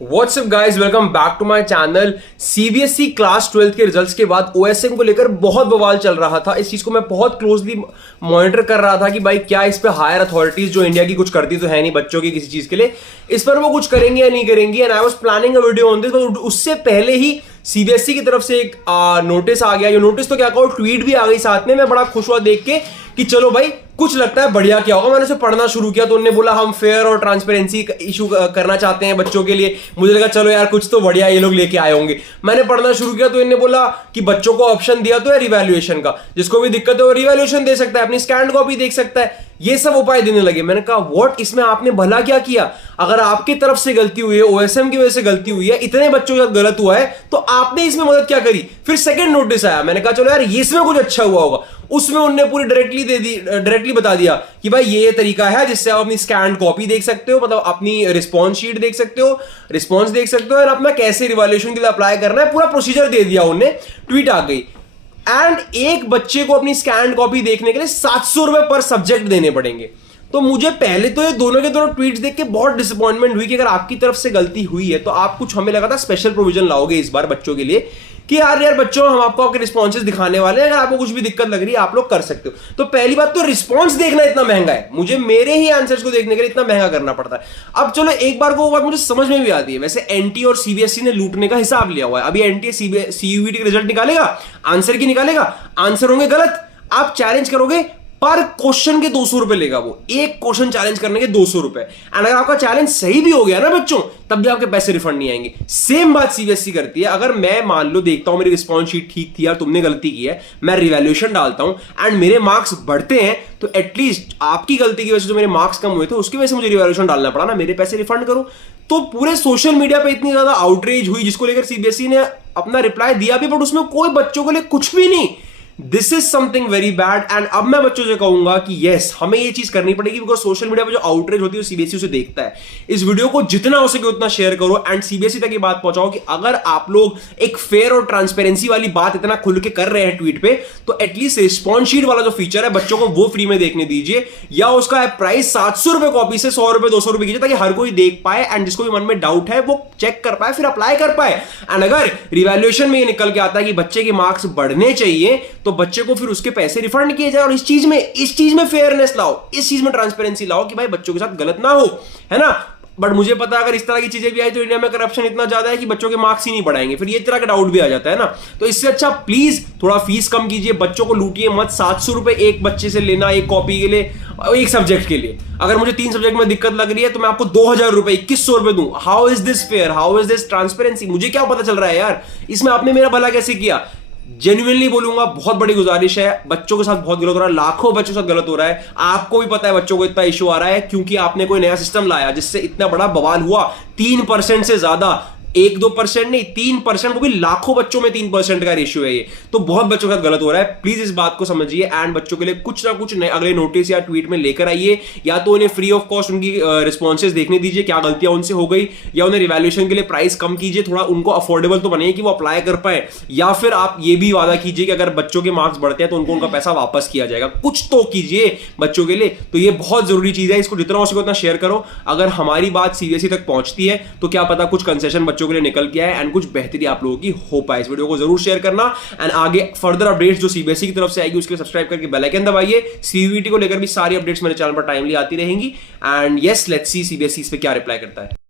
WhatsApp guys, welcome back to my channel. CBSE class 12 के results के बाद OSM को लेकर बहुत बवाल चल रहा था। इस चीज को मैं बहुत क्लोजली मॉनिटर कर रहा था कि भाई क्या इस पे हायर अथॉरिटीज जो इंडिया की कुछ करती तो है नहीं बच्चों की किसी चीज के लिए, इस पर वो कुछ करेंगे या नहीं करेंगे। And I was planning a video on this, but उससे पहले ही सीबीएसई की तरफ से एक नोटिस आ गया। ये नोटिस तो क्या कहो, ट्वीट भी आ गई साथ में। मैं बड़ा खुश हुआ देख के कि चलो भाई कुछ लगता है बढ़िया क्या होगा। मैंने उसे पढ़ना शुरू किया तो उन्होंने बोला हम फेयर और ट्रांसपेरेंसी इशू करना चाहते हैं बच्चों के लिए। मुझे लगा चलो यार कुछ तो बढ़िया ये लोग लेके आए होंगे। मैंने पढ़ना शुरू किया तो इन्होंने बोला कि बच्चों को ऑप्शन दिया तो है रिवैल्यूएशन का, जिसको भी दिक्कत है वो रिवैल्यूएशन दे सकता है, अपनी स्कैन कॉपी देख सकता है। ये सब उपाय देने लगे। मैंने कहा व्हाट, इसमें आपने भला क्या किया? अगर आपकी तरफ से गलती हुई है, ओएसएम की वजह से गलती हुई है, इतने बच्चों के साथ गलत हुआ है, तो आपने इसमें मदद क्या करी? फिर सेकंड नोटिस आया, मैंने कहा चलो यार ये इसमें कुछ अच्छा हुआ होगा। उसमें उन्होंने पूरी डायरेक्टली बता दिया कि भाई ये तरीका है जिससे आप अपनी स्कैन कॉपी देख सकते हो, मतलब अपनी रिस्पॉन्स शीट देख सकते हो, रिस्पॉन्स देख सकते हो, और अपना कैसे रिवैल्यूएशन के लिए अप्लाई करना है पूरा प्रोसीजर दे दिया उन्होंने। ट्वीट आ गई। एंड एक बच्चे को अपनी स्कैन कॉपी देखने के लिए 700 रुपए पर सब्जेक्ट देने पड़ेंगे। तो मुझे पहले तो ये दोनों के दोनों ट्वीट्स देख के बहुत डिसअपॉइंटमेंट हुई कि अगर आपकी तरफ से गलती हुई है तो आप कुछ, हमें लगा था स्पेशल प्रोविजन लाओगे इस बार बच्चों के लिए कि यार बच्चों हम आपको आपके रिस्पॉन्सेस दिखाने वाले हैं, अगर आपको कुछ भी दिक्कत लग रही है आप लोग कर सकते हो। तो पहली बात तो रिस्पॉन्स देखना इतना महंगा है, मुझे मेरे ही आंसर्स को देखने के लिए इतना महंगा करना पड़ता है। अब चलो एक बार को वो बात मुझे समझ में भी आती है। वैसे एनटी और सीबीएसई ने लूटने का हिसाब लिया हुआ है। अभी एनटी सीयूईटी के रिजल्ट निकालेगा, आंसर की निकालेगा, आंसर होंगे गलत, आप चैलेंज करोगे, पर क्वेश्चन के 200 रुपए लेगा वो, एक क्वेश्चन चैलेंज करने के 200 रुपए। एंड अगर आपका चैलेंज सही भी हो गया ना बच्चों, तब भी आपके पैसे रिफंड नहीं आएंगे। सेम बात सीबीएसई करती है। अगर मैं मान लो देखता हूं मेरी रिस्पॉन्स शीट ठीक थी यार, तुमने गलती की है, मैं रिवैल्यूएशन डालता हूं एंड मेरे मार्क्स बढ़ते हैं, तो एटलीस्ट आपकी गलती की वजह से जो मेरे मार्क्स कम हुए थे उसकी वजह से मुझे रिवैल्यूएशन डालना पड़ा ना, मेरे पैसे रिफंड करो। तो पूरे सोशल मीडिया पे इतनी ज्यादा आउटरीच हुई जिसको लेकर सीबीएसई ने अपना रिप्लाई दिया भी, बट उसमें कोई बच्चों के लिए कुछ भी नहीं। This is something very bad. And अब मैं बच्चों से कहूंगा कि यस, हमें ये चीज करनी पड़ेगी, बिकॉज सोशल मीडिया पे जो आउटरीच होती है वो सीबीएसई उसे देखता है। इस वीडियो को जितना हो सके उतना शेयर करो एंड सीबीएसई तक ये बात पहुंचाओ कि अगर आप लोग एक फेयर और ट्रांसपेरेंसी वाली बात इतना खुल के कर रहे हैं ट्वीट पे, तो एटलीस्ट रिस्पॉन्स शीट वाला जो फीचर है बच्चों को वो फ्री में देखने दीजिए, या उसका प्राइस 700 रुपए कॉपी से 100 रुपए 200 रुपए कीजिए, ताकि हर कोई देख पाए एंड जिसको भी मन में डाउट है वो चेक कर पाए, फिर अप्लाई कर पाए। एंड अगर रिवैल्यूएशन में ये निकल के आता है कि बच्चे के मार्क्स बढ़ने चाहिए, तो बच्चे को फिर के पैसे रिफंड किए जाए। और इस चीज में फेयरनेस लाओ, इस चीज में ट्रांसपेरेंसी लाओ कि भाई बच्चों के साथ गलत ना हो, है ना। बट मुझे पता है अगर इस तरह की चीजें भी आई तो इंडिया में करप्शन इतना ज्यादा है कि बच्चों के मार्क्स ही नहीं बढ़ाएंगे, फिर ये तरह का डाउट भी आ जाता है ना। तो इससे अच्छा प्लीज थोड़ा फीस कम कीजिए, बच्चों को लूटिए मत। 700 रुपए एक बच्चे से लेना एक कॉपी के लिए, एक सब्जेक्ट के लिए। अगर मुझे 3 सब्जेक्ट में दिक्कत लग रही है तो मैं आपको 2000 रुपए 2100 रुपए दूं। How is this fair? How is this transparency? मुझे क्या पता चल रहा है यार, इसमें आपने मेरा भला कैसे किया? जेन्युइनली बोलूंगा, बहुत बड़ी गुजारिश है, बच्चों के साथ बहुत गलत हो रहा है, लाखों बच्चों के साथ गलत हो रहा है। आपको भी पता है बच्चों को इतना इशू आ रहा है क्योंकि आपने कोई नया सिस्टम लाया जिससे इतना बड़ा बवाल हुआ। 3% से ज्यादा, 1-2% नहीं, 3%, वो भी लाखों बच्चों में 3% का रेशियो है ये। तो बहुत बच्चों के साथ गलत हो रहा है। प्लीज इस बात को समझिए एंड बच्चों के लिए कुछ ना कुछ नए अगले नोटिस या ट्वीट में लेकर आइए, या तो उन्हें फ्री ऑफ कॉस्ट उनकी रिस्पॉन्सेज देखने दीजिए क्या गलतियां उनसे हो गई, या उन्हें रिवैल्यूएशन के लिए प्राइस कम कीजिए, थोड़ा उनको अफोर्डेबल तो बनाइए कि वो अप्लाई कर पाए, या फिर आप ये भी वादा कीजिए कि अगर बच्चों के मार्क्स बढ़ते हैं तो उनको उनका पैसा वापस किया जाएगा। कुछ तो कीजिए बच्चों के लिए। तो ये बहुत जरूरी चीज है, इसको जितना हो सके उतना शेयर करो। अगर हमारी बात सीबीएसई तक पहुंचती है तो क्या पता कुछ कंसेशन बच्चों के लिए निकल के आए, कुछ बेहतरी आप लोगों की हो पाए। इस वीडियो को जरूर शेयर करना एंड आगे फर्दर अपडेट्स जो सीबीएसई की तरफ से आएगी उसके लिए सब्सक्राइब करके बेल आइकन दबाइए। सीयूईटी को लेकर भी सारी अपडेट्स मेरे चैनल पर टाइमली आती रहेंगी। And yes, let's see CBSE इस पे क्या रिप्लाई करता है।